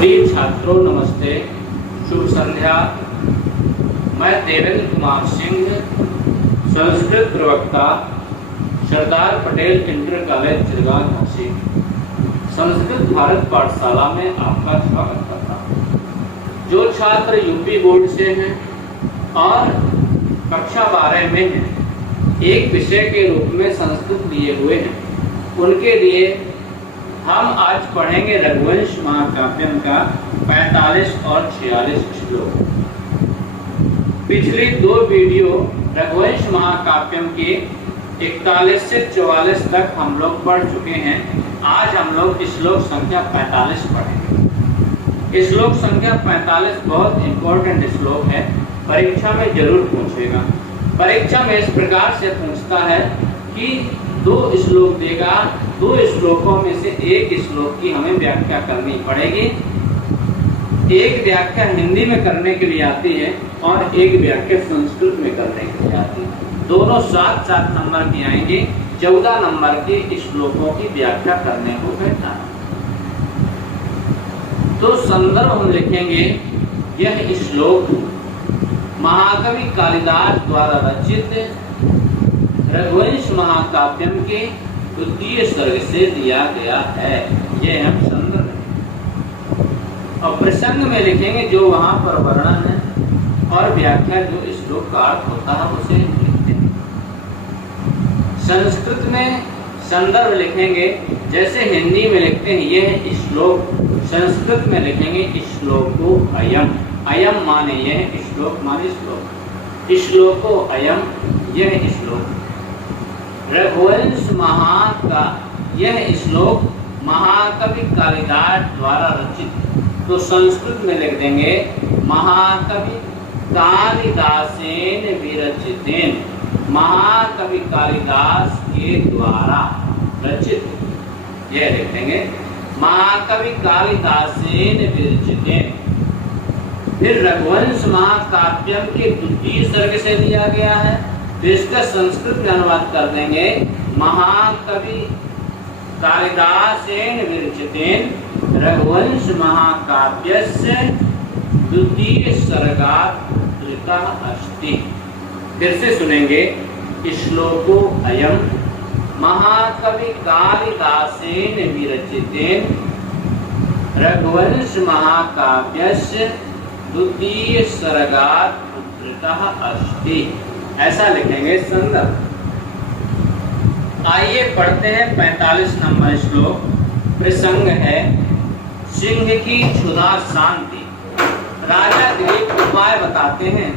प्रिय छात्रों नमस्ते, शुभ संध्या। मैं देवेंद्र कुमार सिंह, संस्कृत प्रवक्ता, सरदार पटेल इंटर कॉलेज चिरगांव नासिक, संस्कृत भारत पाठशाला में आपका स्वागत करता हूँ। जो छात्र यूपी बोर्ड से हैं और कक्षा 12 में हैं, एक विषय के रूप में संस्कृत लिए हुए हैं, उनके लिए हम आज पढ़ेंगे रघुवंश महाकाव्यम का 45 और 46 श्लोक। पिछली दो वीडियो रघुवंश महाकाव्यम के 41 से 44 तक हम लोग पढ़ चुके हैं। आज हम लोग श्लोक संख्या 45 पढ़ेंगे। श्लोक संख्या 45 बहुत इंपॉर्टेंट श्लोक है, परीक्षा में जरूर पूछेगा। परीक्षा में इस प्रकार से पूछता है कि दो श्लोक देगा, दो श्लोकों में से एक श्लोक की हमें व्याख्या करनी पड़ेगी। एक व्याख्या हिंदी में करने के लिए आती है और एक व्याख्या संस्कृत में करने के लिए आती है। दोनों 7-7 नंबर की आएंगे। 14 नंबर के श्लोकों की व्याख्या करने को कहता है। तो संदर्भ हम लिखेंगे, यह श्लोक महाकवि कालिदास द्वारा रचित रघुवंश महाकाव्यम के द्वितीय सर्ग से दिया गया है। यह हम संदर्भ है। और प्रसंग में लिखेंगे जो वहां पर वर्णन है और व्याख्या जो श्लोक का अर्थ होता है उसे लिखते हैं। संस्कृत में संदर्भ लिखेंगे जैसे हिंदी में लिखते हैं यह श्लोक, संस्कृत में लिखेंगे श्लोको अयम। अयम माने यह, श्लोक माने श्लोक। श्लोको अयम, यह श्लोक रघुवंश का यह श्लोक महाकवि कालिदास द्वारा रचित। तो संस्कृत में लिख देंगे महाकवि कालिदासेन विरचितेन, महाकवि कालिदास के द्वारा रचित। यह लिख देंगे महाकवि कालिदासेन विरचितेन। फिर रघुवंश महाकाव्यम के द्वितीय सर्ग से दिया गया है, तो इसका संस्कृत में अनुवाद कर देंगे महाकवि कालिदासेन विरचितेन रघुवंश महाकाव्यस्य द्वितीय सर्गात् धृतः अस्ति। फिर से सुनेंगे, श्लोको अयम महाकवि कालिदासेन विरचितेन रघुवंश महाकाव्यस्य द्वितीय सर्गात् धृतः अस्ति। ऐसा लिखेंगे संदर्भ। आइए पढ़ते हैं 45 नंबर श्लोक। प्रसंग है सिंह की क्षुधा शांति। राजा दिलीप उपाय बताते हैं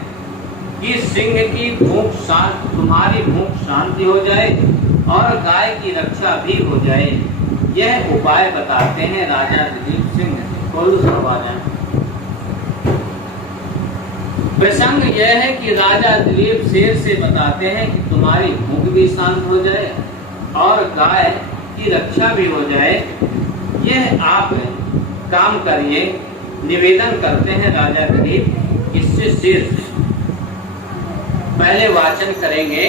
कि सिंह की भूख शांत, तुम्हारी भूख शांति हो जाए और गाय की रक्षा भी हो जाए। यह उपाय बताते हैं राजा दिलीप सिंह। बोलो सरवाजा। प्रसंग यह है कि राजा दिलीप शेर से बताते हैं कि तुम्हारी भूख भी शांत हो जाए और गाय की रक्षा भी हो जाए। यह आप काम करिए, निवेदन करते हैं राजा दिलीप इससे शेर से। पहले वाचन करेंगे,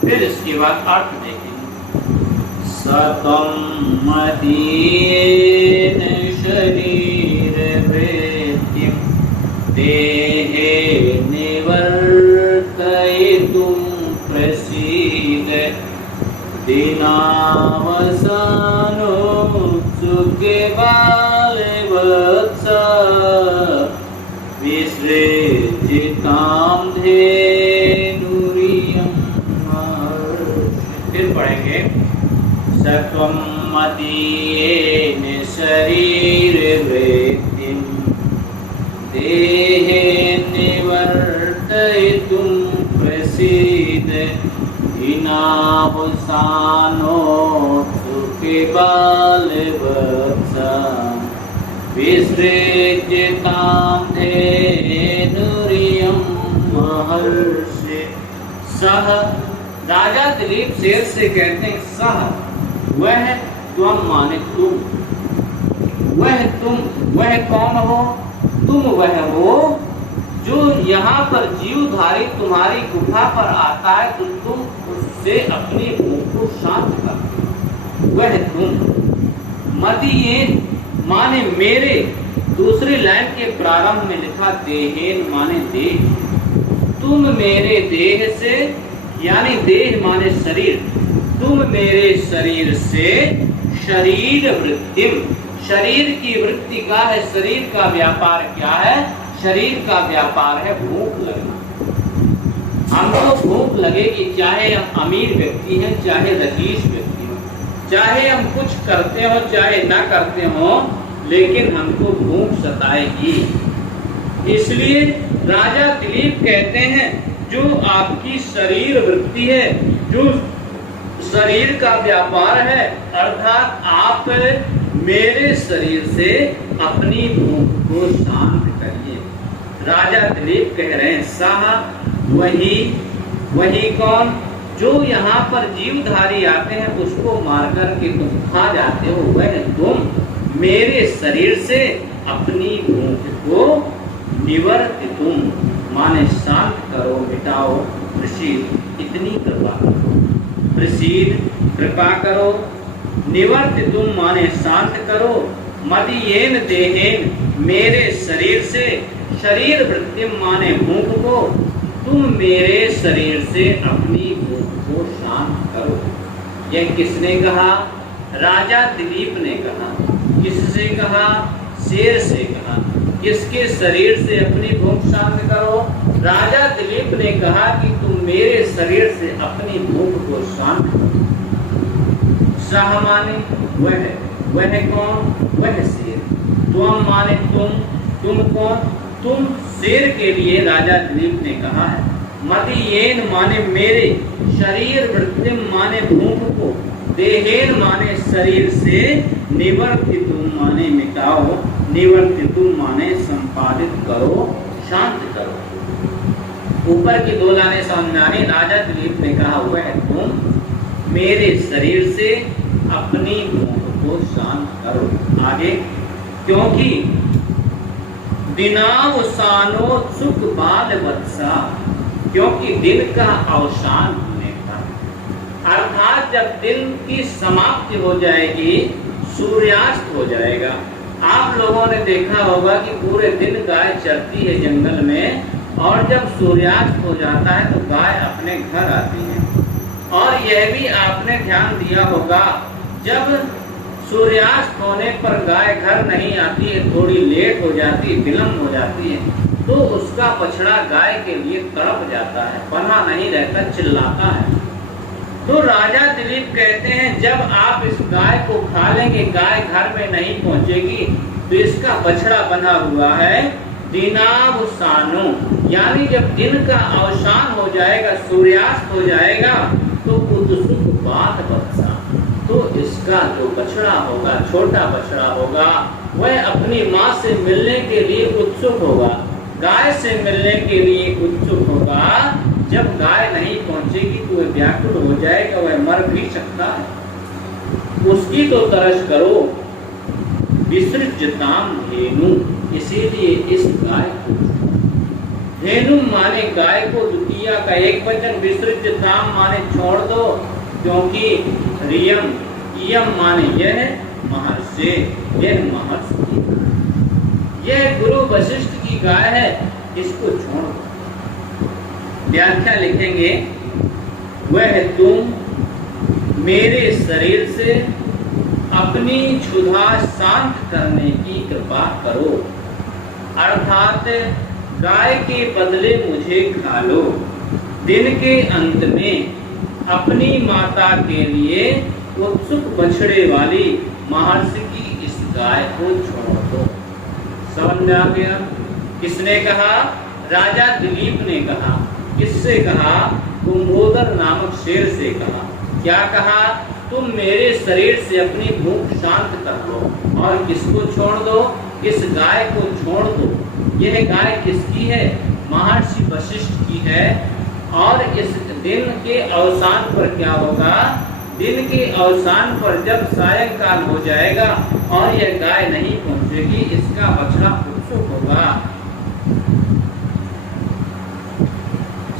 फिर इसके बाद अर्थ देखेंगे। सतम मदीन शरीर वृत्तिम देहे निवर्तयितुं प्रसीद दिनावसानो सुखे बालवत्स विसृजितां धेनुरियं। फिर पढ़ेंगे, सत्वं मदीयेन शरीर वृत्तिं देहे निवर्तयितुं प्रसीद दिनावसानो सुखे बालवत्स विसृज्यतां धेनुरियं महर्षि। सह, राजा दिलीप शेर से कहते हैं सह, वह त्वम माने तुम, वह तुम, वह कौन हो? तुम वह हो जो यहाँ पर जीवधारी तुम्हारी गुफा पर आता है तो तुम उससे अपनी भूख को शांत कर। वह तुम मदीयेन माने मेरे। दूसरी लाइन के प्रारंभ में लिखा देहेन माने देह। तुम मेरे देह से, यानी देह माने शरीर, तुम मेरे शरीर से शरीर वृत्तिम, शरीर की वृत्ति का है, शरीर का व्यापार क्या है? शरीर का व्यापार है भूख लगना। हमको भूख लगेगी, चाहे हम अमीर व्यक्ति हैं, चाहे रईस व्यक्ति हो, चाहे हम कुछ करते हो चाहे ना करते हो, लेकिन हमको भूख सताएगी। इसलिए राजा दिलीप कहते हैं जो आपकी शरीर वृत्ति है, जो शरीर का व्यापार है, अर्थात आप मेरे शरीर से अपनी भूख को शांत करिए। राजा दिलीप कह रहे हैं साहब वही कौन? जो यहाँ पर जीवधारी आते हैं उसको मार करके तुम खा जाते हो, वह तुम मेरे शरीर से अपनी भूख को निवर्त तुम, माने शांत करो, मिटाओ। प्रसीद, इतनी कृपा करो, प्रसीद कृपा करो। निवर्त तुम माने शांत करो। मदीयेन देहेन, मेरे शरीर से, शरीर वृत्तिम माने भूख को, तुम मेरे शरीर से अपनी भूख को शांत करो। यह किसने कहा? राजा दिलीप ने कहा। किससे कहा? शेर से कहा। किसके शरीर से अपनी भूख शांत करो? राजा दिलीप ने कहा कि तुम मेरे शरीर से अपनी भूख को शांत करो। शाह माने वह कौन? वह शेर। तुम माने तुम कौन? तुम शेर के लिए राजा दिलीप ने कहा है। मदीयेन माने मेरे, शरीर वृत्तिम माने भूख को, देहेन माने शरीर से, निवर्तितुम माने मिटाओ, निवर्तितुम माने संपादित करो, शांत करो। ऊपर की दो लाने समझ में आनी। राजा दिलीप ने कहा वह तुम मेरे शरीर से अपनी भूख को शांत करो। आगे, क्योंकि दिनावसानो सुख बाद वत्सा, क्योंकि दिन का अवसान होने पर, अर्थात जब दिन की समाप्ति हो जाएगी, सूर्यास्त हो जाएगा। आप लोगों ने देखा होगा कि पूरे दिन गाय चरती है जंगल में, और जब सूर्यास्त हो जाता है तो गाय अपने घर आती है। और यह भी आपने ध्यान दिया होगा, जब सूर्यास्त होने पर गाय घर नहीं आती है, थोड़ी लेट हो जाती है, विलम्ब हो जाती है, तो उसका बछड़ा गाय के लिए तड़प जाता है, बना नहीं रहता, चिल्लाता है। तो राजा दिलीप कहते हैं जब आप इस गाय को खा लेंगे, गाय घर में नहीं पहुंचेगी, तो इसका बछड़ा बना हुआ है दिनावसानो, यानी जब दिन का अवसान हो जाएगा, सूर्यास्त हो जाएगा, तो उत्सुक बात बच्चा, तो इसका जो बछड़ा होगा, छोटा बछड़ा होगा, वह अपनी माँ से मिलने के लिए उत्सुक होगा, गाय से मिलने के लिए उत्सुक होगा। जब गाय नहीं पहुंचेगी तो वह व्याकुल हो जाएगा, वह मर भी सकता है। उसकी तो तरस करो। विसृज्यताम धेनु, इसीलिए इस गाय को, धेनु माने गाय को, द्वितीया का एक वचन, विसृज्यताम माने छोड़ दो, क्योंकि रियम इयम माने यह, महर्षि यह महर्षि, यह गुरु वशिष्ठ की गाय है, इसको छोड़ दो। व्याख्या लिखेंगे, वह तुम मेरे शरीर से अपनी क्षुधा शांत करने की कृपा करो, अर्थात गाय के बदले मुझे खा लो। दिन के अंत में अपनी माता के लिए उत्सुक बछड़े वाली महर्षि की इस गाय को छोड़ दो। समझ में आ गया? किसने कहा? राजा दिलीप ने कहा। किससे कहा? कुंभोदर नामक शेर से कहा। क्या कहा? तुम मेरे शरीर से अपनी भूख शांत कर लो। और किसको छोड़ दो? इस गाय को छोड़ दो। यह गाय किसकी है? महर्षि वशिष्ठ की है। और इस दिन के अवसान पर क्या होगा? दिन के अवसान पर जब सायंकाल हो जाएगा और यह गाय नहीं पहुंचेगी, इसका बछड़ा उत्सुक होगा।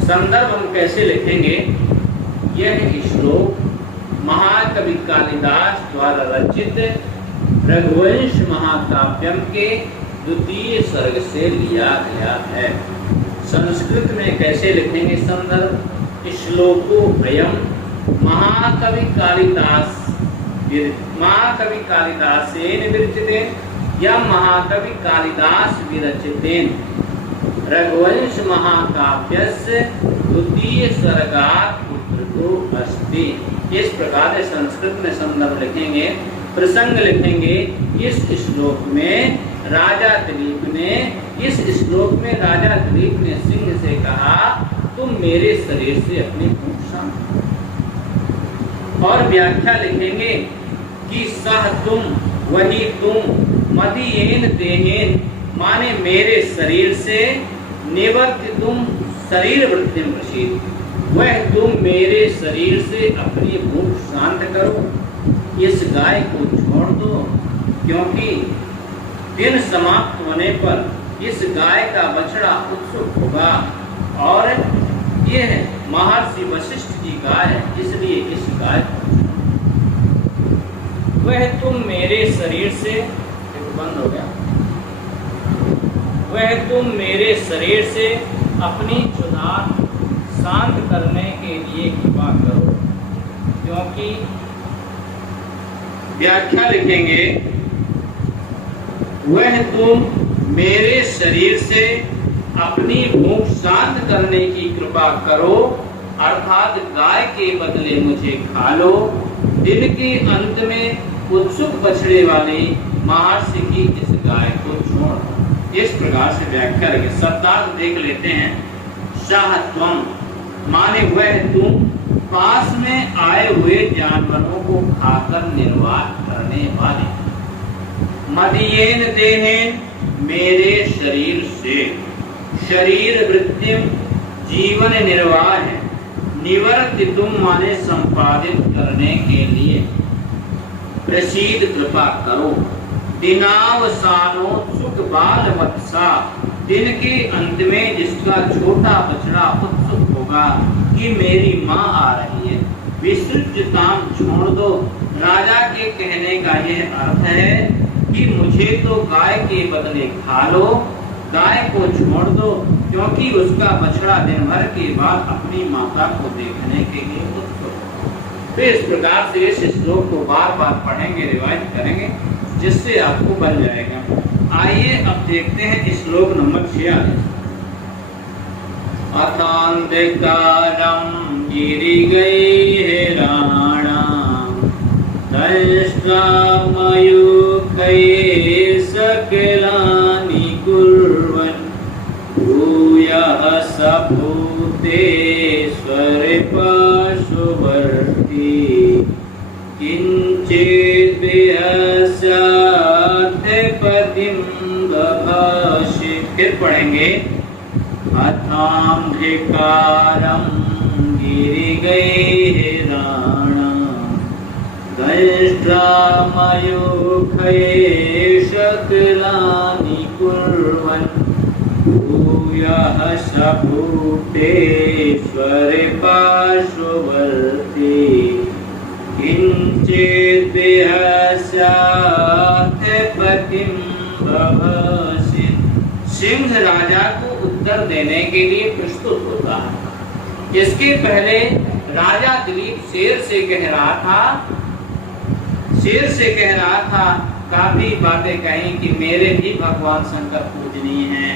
संदर्भ हम कैसे लिखेंगे? यह श्लोक महाकवि कालिदास द्वारा रचित रघुवंश महाकाव्यम के द्वितीय सर्ग से लिया गया है। संस्कृत में कैसे लिखेंगे संदर्भ? श्लोको अयम महाकवि कालिदासेन विरचितेन या महाकवि कालिदास विरचितेन रघुवंश महाकाव्यस्य द्वितीय सर्गात् उद्धृतो अस्ति। इस प्रकार संस्कृत में संदर्भ लिखेंगे, प्रसंग लिखेंगे। इस श्लोक में राजा दिलीप ने सिंह से कहा, तुम मेरे शरीर से अपनी भूख शांत करो। और व्याख्या लिखेंगे कि सह तुम, वही तुम, मदीयेन देहेन माने मेरे शरीर से, निवर्ति तुम शरीर वृत्तिम प्रसीद, वह तुम मेरे शरीर से अपनी भूख शांत करो। इस गाय को छोड़ दो, क्योंकि दिन समाप्त होने पर इस गाय का बछड़ा उत्सुक होगा और यह महर्षि वशिष्ठ की गाय है, इसलिए इस गाय को वह तुम मेरे शरीर से, बंद हो गया, वह तुम मेरे शरीर से अपनी क्षुधा शांत करने के लिए कृपा करो। क्योंकि व्याख्या लिखेंगे, वह तुम मेरे शरीर से अपनी भूख शांत करने की कृपा करो, अर्थात गाय के बदले मुझे खा लो। दिन के अंत में उत्सुक बछड़े वाली महर्षि की इस गाय को छोड़। इस प्रकार से व्याख्या लगे। शब्दार्थ देख लेते हैं। शाह त्वम माने वह तुम पास में आए हुए जानवरों को खाकर निर्वाह करने वाले। मदीयेन देहेन मेरे शरीर से, शरीर वृत्तिम जीवन निर्वाह है, निवर्ति तुम माने संपादित करने के लिए, प्रसीद कृपा करो। दिनावसानोत्सुक बाल वत्सा दिन के अंत में जिसका छोटा बछड़ा उत्सुक होगा कि मेरी माँ आ रही है, विसृज्यताम छोड़ दो। राजा के कहने का यह अर्थ है कि मुझे तो गाय के बदले खा लो, गाय को छोड़ दो, क्योंकि उसका बछड़ा दिन भर के बाद अपनी माता को देखने के लिए उत्सुक। तो इस प्रकार से इस श्लोक को बार बार पढ़ेंगे, रिवाइज करेंगे, जिससे आपको बन जाएगा। आइए अब देखते हैं श्लोक नंबर 46। अतांतिकारं गिरिगैः राणां दंष्ट्रामयूखैः सकलानि कुर्वन् भूयः स भूतेश्वर पार्श्ववर्ती किंचित् पतिं बभाषे। फिर पढ़ेंगे। अथांधिकारं गिरिगैः राणां दंष्ट्रामयूखैः सकलानि कुर्वन् भूयः स भूतेश्वर पार्श्ववर्ती किंचित् पतिं बभाषे। सिंह राजा को उत्तर देने के लिए प्रस्तुत होता है। इसके पहले राजा दिलीप शेर से कह रहा था, काफी बातें कही कि मेरे भी भगवान शंकर पूजनीय हैं,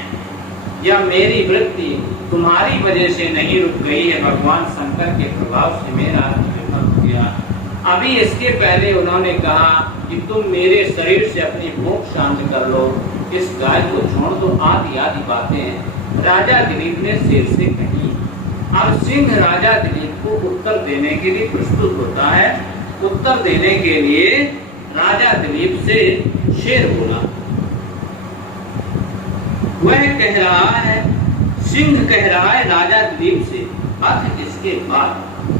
या मेरी वृत्ति तुम्हारी वजह से नहीं रुक गई है, भगवान शंकर के प्रभाव से मेरा विफल हो गया। अभी इसके पहले उन्होंने कहा कि तुम मेरे शरीर से अपनी भूख शांत कर लो, इस गाय को छोड़ दो, आदि आदि बातें राजा दिलीप ने शेर से कही। अब सिंह राजा दिलीप को उत्तर देने के लिए प्रस्तुत होता है। उत्तर देने के लिए राजा दिलीप से शेर बोला। वह कह रहा है, सिंह कह रहा है राजा दिलीप से, अथ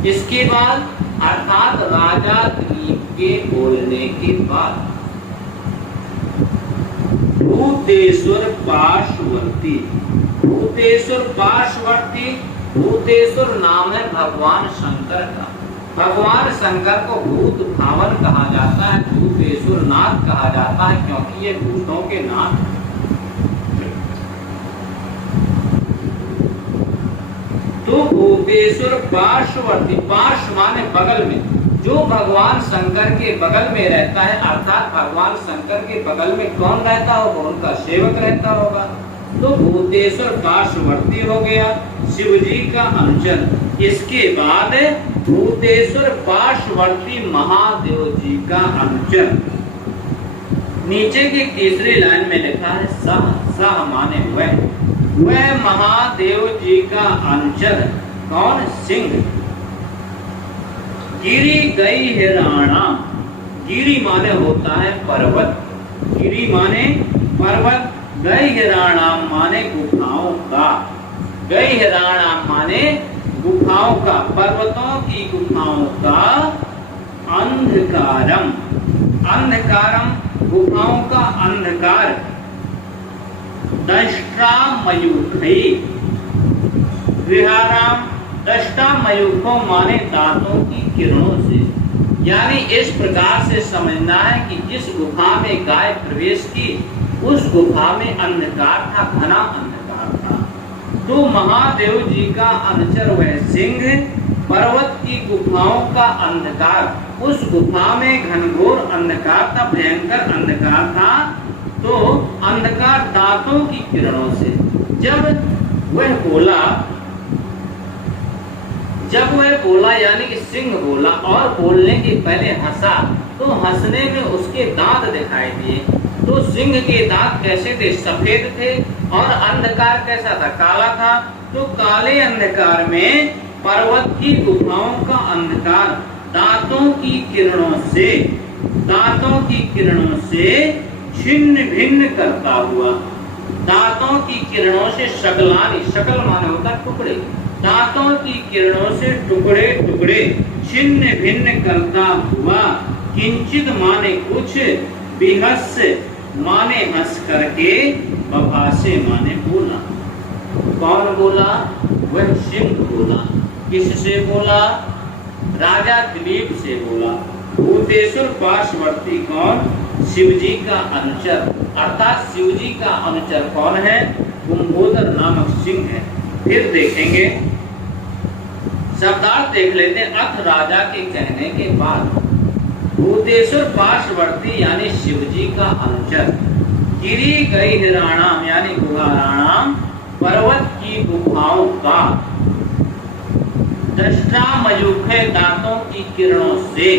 इसके बाद अर्थात राजा दिलीप के बोलने के बाद भूतेश्वर पार्श्ववर्ती। भूतेश्वर पार्श्ववर्ती, भूतेश्वर नाम है भगवान शंकर का। भगवान शंकर को भूत भावन कहा जाता है, भूतेश्वर नाथ कहा जाता है, क्योंकि ये भूतों के नाथ हैं। तो भूतेश्वर पार्श्ववर्ती, पार्श्व माने बगल में, जो भगवान शंकर के बगल में रहता है, अर्थात भगवान शंकर के बगल में कौन रहता होगा, उनका सेवक रहता होगा। तो भूतेश्वर पार्श्ववर्ती हो गया, शिव जी का अनुचर। इसके बाद भूतेश्वर पार्श्ववर्ती महादेव जी का अनुचर। नीचे की तीसरी लाइन में लिखा है सह, सह माने वह महादेव जी का अनुचर। कौन? सिंह। गिरी गई हिराणा, गिरी माने होता है पर्वत, गिरी माने पर्वत, गई हिराणाम माने गुफाओं का, गई हिराणाम माने गुफाओं का, पर्वतों की गुफाओं का। अंधकारम, अंधकारम गुफाओं का अंधकार। दष्टा मयूखई, विहाराम, दष्टा मयूखों माने दांतों की किरणों से। यानी इस प्रकार से समझना है कि जिस गुफा में गाय प्रवेश की, उस गुफा में अंधकार था, घना अंधकार था। तो महादेव जी का अनुचर वह सिंह, पर्वत की गुफाओं का अंधकार, उस गुफा में घनघोर अंधकार था, भयंकर अंधकार था। तो अंधकार दांतों की किरणों से। जब वह बोला यानी कि सिंह बोला और बोलने के पहले हंसा, तो हंसने में उसके दांत दिखाई दिए। तो सिंह के दांत कैसे थे? सफेद थे। और अंधकार कैसा था? काला था। तो काले अंधकार में पर्वत की गुफाओं का अंधकार दांतों की किरणों से छिन्न भिन्न करता हुआ, दांतों की किरणों से शकलानी, शकल माने होता टुकड़े, दांतों की किरणों से टुकड़े टुकड़े छिन्न भिन्न करता हुआ, किंचित माने कुछ, बिहस माने हंस करके, बभासे माने बोला। कौन बोला? वह सिंह बोला। किससे बोला? राजा दिलीप से बोला। भूतेश्वर पार्श्ववर्ती कौन? शिवजी का अनुचर, अर्थात शिवजी का अनुचर कौन है? कुंभोदर नामक सिंह है। फिर देखेंगे, शब्दार्थ देख लेते हैं। अथ राजा के कहने के बाद भूतेश्वर पार्श्ववर्ती यानी शिवजी का अनुचर, गिरी गई हिराणाम यानी गुहाराणाम, पर्वत की गुफाओं का, दष्टा मयूखे दांतों की किरणों से,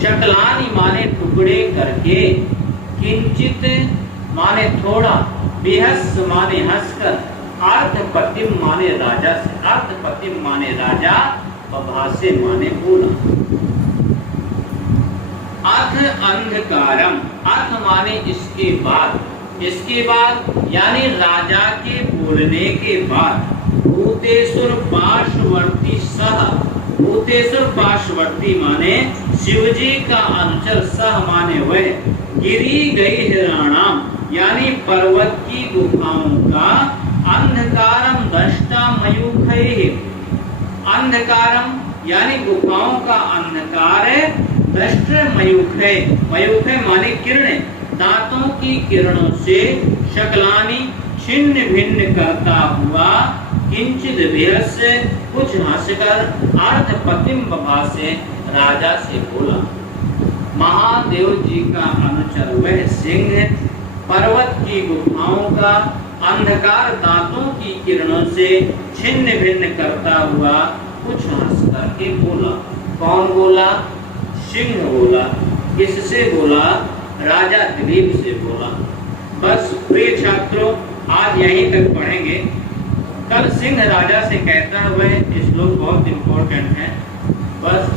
शकलानी माने टुकड़े करके, किंचित माने थोड़ा, बिहस माने हंसकर, अर्थपतिम माने राजा से, अर्थपतिम माने राजा, बभासे माने बोला। अथ अंधकारम, अथ माने इसके बाद यानी राजा के बोलने के बाद, भूतेश्वर पार्श्ववर्ती सह, भूतेश्वर पार्श्ववर्ती माने शिवजी का अनुचर, सह माने वह, गिरी गई हिराणाम यानी पर्वत की गुफाओं का, अंधकारम दष्टा मयूखैः, अंधकारम यानी गुफाओं का अंधकार, दष्ट मयूखे, मयूखे माने किरणें, दांतों की किरणों से, शकलानी छिन्न भिन्न करता हुआ, किंचित बिहस कुछ हंसकर, अर्थपतिम बभासे राजा से बोला। महादेव जी का अनुचर वह सिंह, पर्वत की गुफाओं का अंधकार दांतों की किरणों से छिन्न भिन्न करता हुआ कुछ हंस करके बोला। कौन बोला? सिंह बोला। किससे बोला? राजा दिलीप से बोला। बस प्रिय छात्रों, आज यहीं तक पढ़ेंगे। कल सिंह राजा से कहता है, वह श्लोक बहुत इंपॉर्टेंट है। बस